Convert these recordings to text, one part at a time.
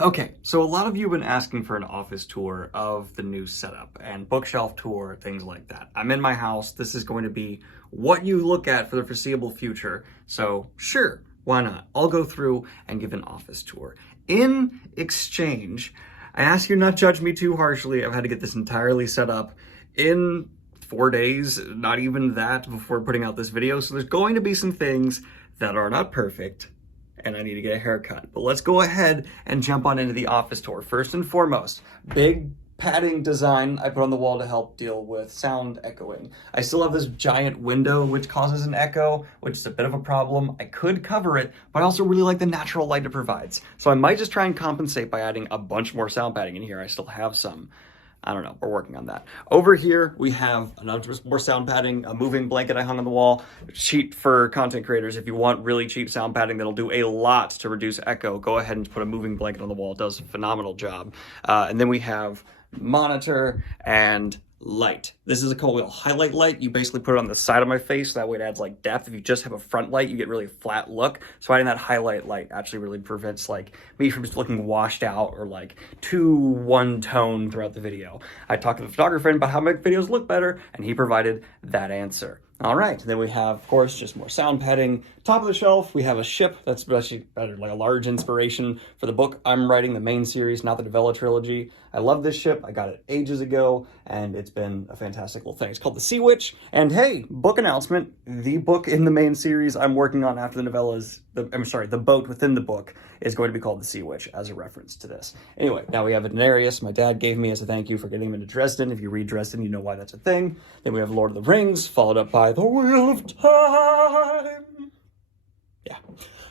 Okay, so a lot of you have been asking for an office tour of the new setup and bookshelf tour, things like that. I'm in my house. This is going to be what you look at for the foreseeable future. So sure, why not? I'll go through and give an office tour. In exchange, I ask you not judge me too harshly. I've had to get this entirely set up in 4 days, not even that, before putting out this video. So there's going to be some things that are not perfect, and I need to get a haircut. But let's go ahead and jump on into the office tour. First and foremost, big padding design I put on the wall to help deal with sound echoing. I still have this giant window which causes an echo, which is a bit of a problem. I could cover it, but I also really like the natural light it provides. So I might just try and compensate by adding a bunch more sound padding in here. I still have some. I don't know, we're working on that. Over here, we have another more sound padding, a moving blanket I hung on the wall. Cheap for content creators. If you want really cheap sound padding that'll do a lot to reduce echo, go ahead and put a moving blanket on the wall. It does a phenomenal job. And then we have monitor and light. This is a cool little highlight light. You basically put it on the side of my face. That way it adds like depth. If you just have a front light, you get really flat look. So adding that highlight light actually really prevents like me from just looking washed out or like too one tone throughout the video. I talked to the photographer about how to make videos look better, and he provided that answer. All right, then we have, of course, just more sound padding. Top of the shelf, we have a ship that's actually like a large inspiration for the book I'm writing, the main series, not the novella trilogy. I love this ship. I got it ages ago, and it's been a fantastic little thing. It's called The Sea Witch. And hey, book announcement, the book in the main series I'm working on after the novellas, the boat within the book is going to be called The Sea Witch as a reference to this. Anyway, now we have a Daenerys my dad gave me as a thank you for getting him into Dresden. If you read Dresden, you know why that's a thing. Then we have Lord of the Rings, followed up by The Wheel of Time. Yeah.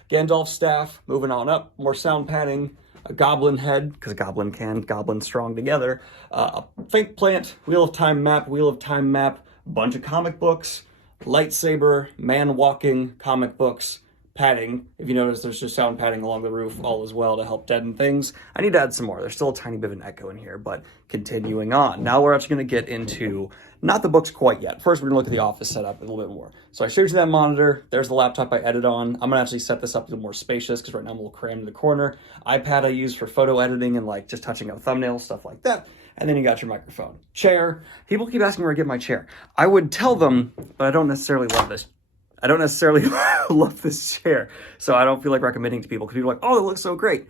Gandalf's staff, moving on up, more sound padding, a goblin head, because goblin can, goblin strong together, a fake plant, Wheel of Time map, bunch of comic books, lightsaber, man walking, comic books, padding. If you notice, there's just sound padding along the roof, all as well to help deaden things. I need to add some more. There's still a tiny bit of an echo in here, but continuing on. Now we're actually going to get into, not the books quite yet. First, we're going to look at the office setup a little bit more. So I showed you that monitor. There's the laptop I edit on. I'm going to actually set this up a little more spacious because right now I'm a little crammed in the corner. iPad I use for photo editing and like just touching up thumbnails, stuff like that. And then you got your microphone. Chair. People keep asking where I get my chair. I would tell them, but I don't necessarily love this. I don't necessarily love this chair, so I don't feel like recommending to people because people are like, oh, it looks so great.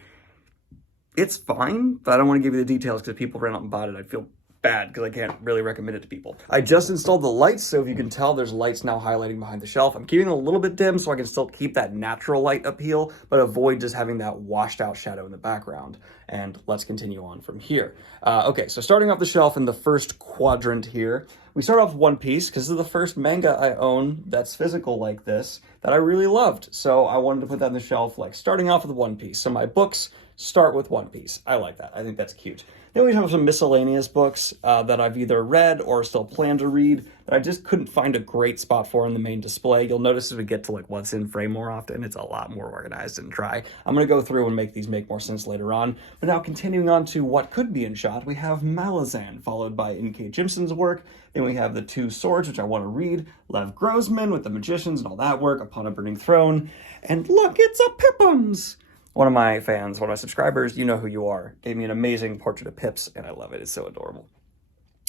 It's fine, but I don't want to give you the details because if people ran out and bought it, I'd feel bad because I can't really recommend it to people. I just installed the lights, so if you can tell, there's lights now highlighting behind the shelf. I'm keeping it a little bit dim so I can still keep that natural light appeal, but avoid just having that washed out shadow in the background. And let's continue on from here. Okay, so starting off the shelf in the first quadrant here, we start off with One Piece because this is the first manga I own that's physical like this that I really loved. So I wanted to put that on the shelf, like starting off with One Piece. So my books start with One Piece. I like that. I think that's cute. Then we have some miscellaneous books that I've either read or still plan to read that I just couldn't find a great spot for in the main display. You'll notice as we get to like what's in frame more often, it's a lot more organized and dry. I'm going to go through and make these make more sense later on. But now continuing on to what could be in shot, we have Malazan, followed by N.K. Jemisin's work. Then we have The Two Swords, which I want to read. Lev Grossman with the Magicians and all that work, Upon a Burning Throne. And look, it's a Pippins! One of my fans, one of my subscribers, you know who you are, gave me an amazing portrait of Pips, and I love it. It's so adorable.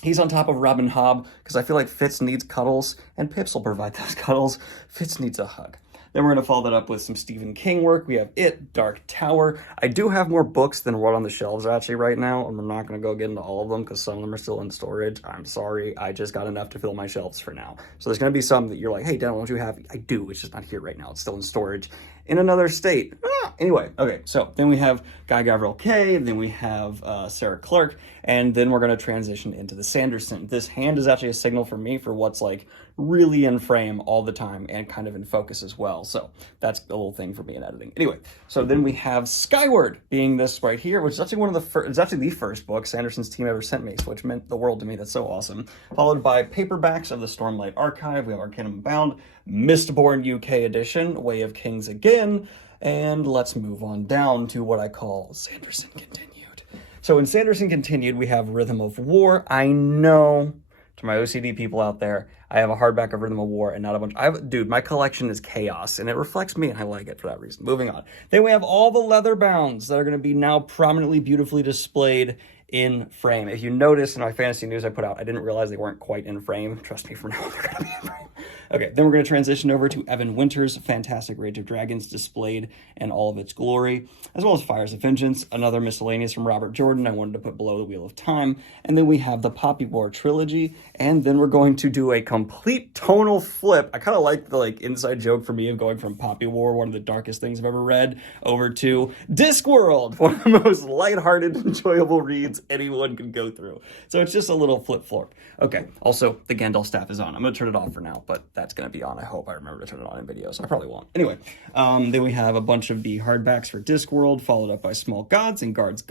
He's on top of Robin Hobb, because I feel like Fitz needs cuddles, and Pips will provide those cuddles. Fitz needs a hug. Then we're going to follow that up with some Stephen King work. We have It, Dark Tower. I do have more books than what on the shelves actually right now, and I'm not going to go get into all of them because some of them are still in storage. I'm sorry. I just got enough to fill my shelves for now. So there's going to be some that you're like, hey, Dan, what do you have? I do. It's just not here right now. It's still in storage in another state. Anyway, okay, so then we have Guy Gavriel Kay, then we have Sarah Clark, and then we're going to transition into the Sanderson. This hand is actually a signal for me for what's like really in frame all the time and kind of in focus as well. So that's a little thing for me in editing. Anyway, so then we have Skyward being this right here, which is actually one of the first, it's actually the first book Sanderson's team ever sent me, so which meant the world to me. That's so awesome. Followed by paperbacks of the Stormlight Archive. We have Arcanum Bound, Mistborn UK edition, Way of Kings again, and let's move on down to what I call Sanderson Continued. So in Sanderson Continued, we have Rhythm of War. I know To my OCD people out there, I have a hardback of Rhythm of War and not a bunch. Dude, my collection is chaos, and it reflects me, and I like it for that reason. Moving on. Then we have all the leather bounds that are going to be now prominently, beautifully displayed in frame. If you notice in my fantasy news I put out, I didn't realize they weren't quite in frame. Trust me, for now they're going to be in frame. Okay, then we're going to transition over to Evan Winter's fantastic Rage of Dragons displayed in all of its glory, as well as Fires of Vengeance, another miscellaneous from Robert Jordan I wanted to put below the Wheel of Time, and then we have the Poppy War trilogy, and then we're going to do a complete tonal flip. I kind of like the inside joke for me of going from Poppy War, one of the darkest things I've ever read, over to Discworld, one of the most lighthearted, enjoyable reads anyone could go through. So it's just a little flip-flop. Okay, also, the Gandalf staff is on. I'm going to turn it off for now, but that's going to be on. I hope I remember to turn it on in videos. I probably won't. Anyway, then we have a bunch of the hardbacks for Discworld, followed up by Small Gods and Guards.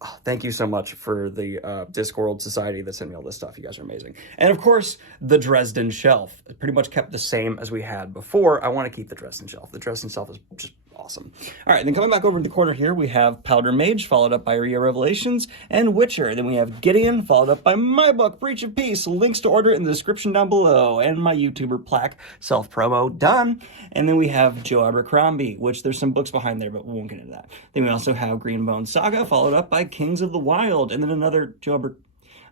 Oh, thank you so much for the Discworld Society that sent me all this stuff. You guys are amazing. And of course, the Dresden Shelf. It pretty much kept the same as we had before. I want to keep the Dresden Shelf. The Dresden Shelf is just awesome. All right, then coming back over to the corner here, we have Powder Mage, followed up by Ria Revelations, and Witcher. Then we have Gideon, followed up by my book, Breach of Peace. Links to order in the description down below, and my YouTuber plaque, self-promo, done. And then we have Joe Abercrombie, which there's some books behind there, but we won't get into that. Then we also have Green Bone Saga, followed up by Kings of the Wild, and then another Joe Abercrombie.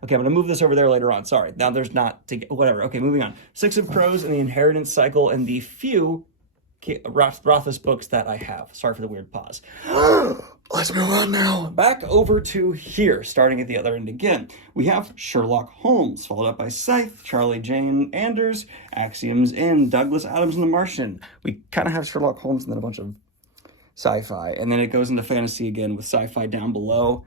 Okay, I'm going to move this over there later on. Sorry. Now there's not... whatever. Okay, moving on. Six of Crows and the Inheritance Cycle and the few Rothfuss books that I have. Sorry for the weird pause. Let's move on now. Back over to here, starting at the other end again. We have Sherlock Holmes, followed up by Scythe, Charlie Jane Anders, Axioms, and Douglas Adams and the Martian. We kind of have Sherlock Holmes and then a bunch of sci-fi. And then it goes into fantasy again with sci-fi down below.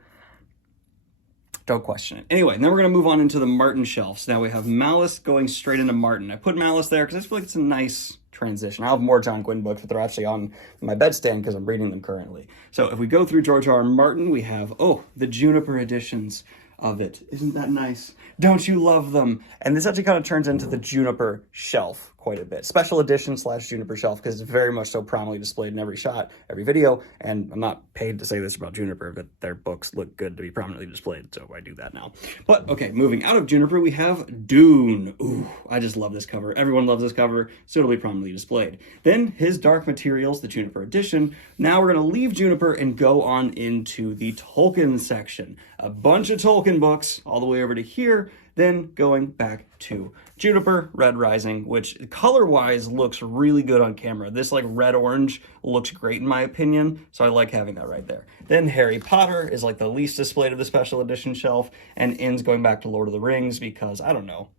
Don't question it. Anyway, then we're going to move on into the Martin shelves. Now we have Malice going straight into Martin. I put Malice there because I feel like it's a nice transition. I have more John Gwynne books, but they're actually on my bedstand because I'm reading them currently. So if we go through George R. R. Martin, we have, the Juniper editions of it. Isn't that nice? Don't you love them? And this actually kind of turns into the Juniper shelf quite a bit. Special edition / Juniper shelf, because it's very much so prominently displayed in every shot, every video, and I'm not paid to say this about Juniper, but their books look good to be prominently displayed, so I do that now. But, okay, moving out of Juniper, we have Dune. Ooh, I just love this cover. Everyone loves this cover, so it'll be prominently displayed. Then, His Dark Materials, the Juniper edition. Now we're going to leave Juniper and go on into the Tolkien section. A bunch of Tolkien books, all the way over to here, then going back to Juniper, Red Rising, which color-wise looks really good on camera. This red-orange looks great in my opinion, so I like having that right there. Then Harry Potter is the least displayed of the special edition shelf, and ends going back to Lord of the Rings because, I don't know,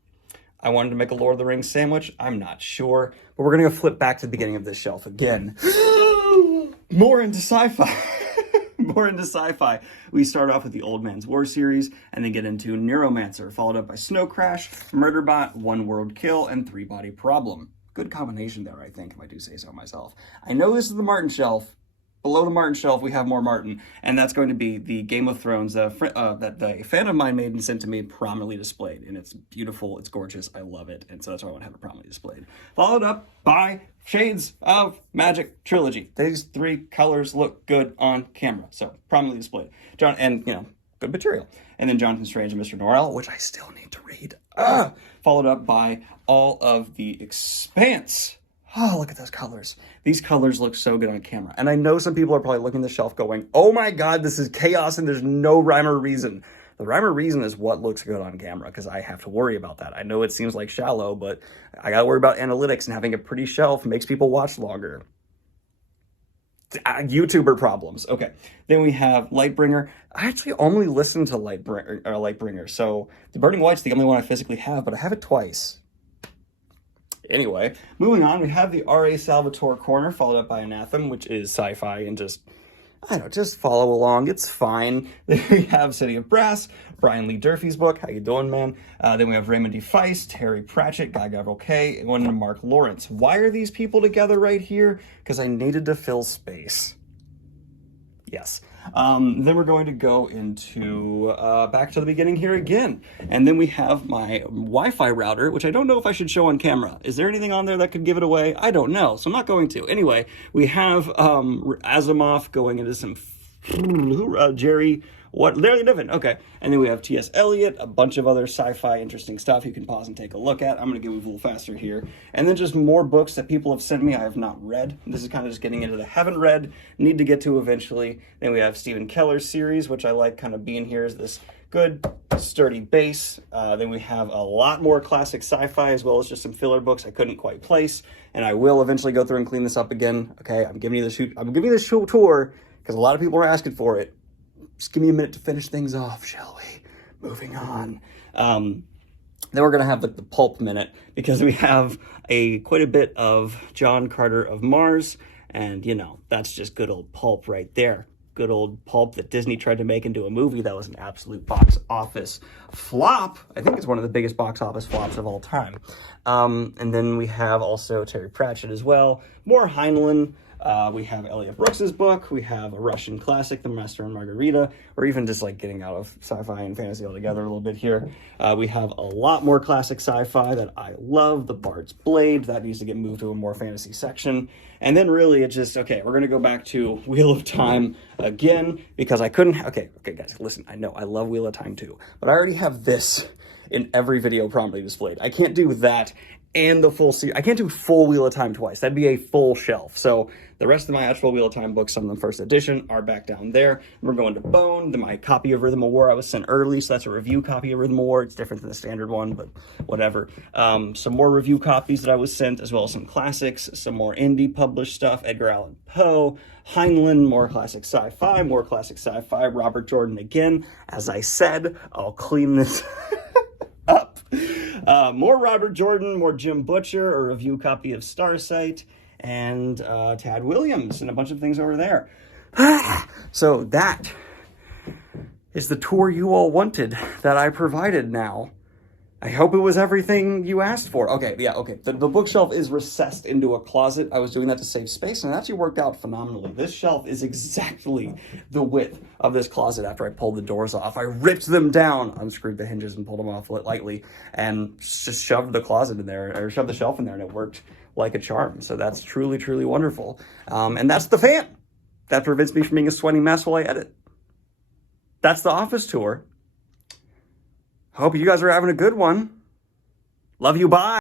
I wanted to make a Lord of the Rings sandwich. I'm not sure, but we're going to flip back to the beginning of this shelf again. More into sci-fi. More into sci-fi. We start off with the Old Man's War series, and then get into Neuromancer, followed up by Snow Crash, Murderbot, One World Kill, and Three Body Problem. Good combination there, I think, if I do say so myself. I know this is the Martin shelf. Below the Martin shelf, we have more Martin, and that's going to be the Game of Thrones that a fan of mine made and sent to me, prominently displayed. And it's beautiful, it's gorgeous, I love it, and so that's why I want to have it prominently displayed. Followed up by Shades of Magic Trilogy. These three colors look good on camera, so prominently displayed. Good material. And then Jonathan Strange and Mr. Norrell, which I still need to read. Followed up by all of the Expanse. Oh, look at those colors. These colors look so good on camera. And I know some people are probably looking at the shelf going, oh my God, this is chaos and there's no rhyme or reason. The rhyme or reason is what looks good on camera because I have to worry about that. I know it seems like shallow, but I gotta worry about analytics, and having a pretty shelf makes people watch longer. YouTuber problems. Okay. Then we have Lightbringer. I actually only listen to Lightbringer. So The Burning White's the only one I physically have, but I have it twice. Anyway, moving on, we have the R.A. Salvatore corner, followed up by Anathema, which is sci-fi and just follow along. It's fine. Then we have City of Brass, Brian Lee Durfee's book. How you doing, man? Then we have Raymond D. Feist, Terry Pratchett, Guy Gavriel Kay, and one to Mark Lawrence. Why are these people together right here? Because I needed to fill space. Yes. Then we're going to go into back to the beginning here again. And then we have my Wi-Fi router, which I don't know if I should show on camera. Is there anything on there that could give it away? I don't know, so I'm not going to. Anyway, we have Asimov going into some Jerry, what? Larry Niven. Okay. And then we have T.S. Eliot, a bunch of other sci-fi interesting stuff you can pause and take a look at. I'm going to go a little faster here. And then just more books that people have sent me I have not read. This is kind of just getting into the haven't read, need to get to eventually. Then we have Stephen Keller's series, which I like kind of being here as this good, sturdy base. Then we have a lot more classic sci-fi as well as just some filler books I couldn't quite place. And I will eventually go through and clean this up again. Okay, I'm giving you this show tour because a lot of people are asking for it. Just give me a minute to finish things off, shall we? Moving on. Then we're going to have the pulp minute because we have quite a bit of John Carter of Mars. And, you know, that's just good old pulp right there. Good old pulp that Disney tried to make into a movie that was an absolute box office flop. I think it's one of the biggest box office flops of all time. And then we have also Terry Pratchett as well. More Heinlein. We have Elliot Brooks's book. We have a Russian classic, The Master and Margarita, or even just like getting out of sci-fi and fantasy altogether a little bit here. We have a lot more classic sci-fi that I love. The Bard's Blade, that needs to get moved to a more fantasy section. And then really it's just, okay, we're going to go back to Wheel of Time again because I couldn't, okay, guys, listen, I know I love Wheel of Time too, but I already have this in every video prominently displayed. I can't do that and the full series. I can't do full Wheel of Time twice. That'd be a full shelf. So the rest of my actual Wheel of Time books, some of them first edition, are back down there. We're going to Bone. My copy of Rhythm of War I was sent early, so that's a review copy of Rhythm of War. It's different than the standard one, but whatever. Some more review copies that I was sent, as well as some classics, some more indie published stuff. Edgar Allan Poe, Heinlein, more classic sci-fi, Robert Jordan again. As I said, I'll clean this up. More Robert Jordan, more Jim Butcher, a review copy of Starsight, and Tad Williams, and a bunch of things over there. So that is the tour you all wanted that I provided now. I hope it was everything you asked for. Okay, yeah, okay. The bookshelf is recessed into a closet. I was doing that to save space, and it actually worked out phenomenally. This shelf is exactly the width of this closet after I pulled the doors off. I ripped them down, unscrewed the hinges and pulled them off lightly, and just shoved the closet in there, or shoved the shelf in there, and it worked like a charm. So that's truly, truly wonderful. And that's the fan that prevents me from being a sweaty mess while I edit. That's the office tour. Hope you guys are having a good one. Love you, bye.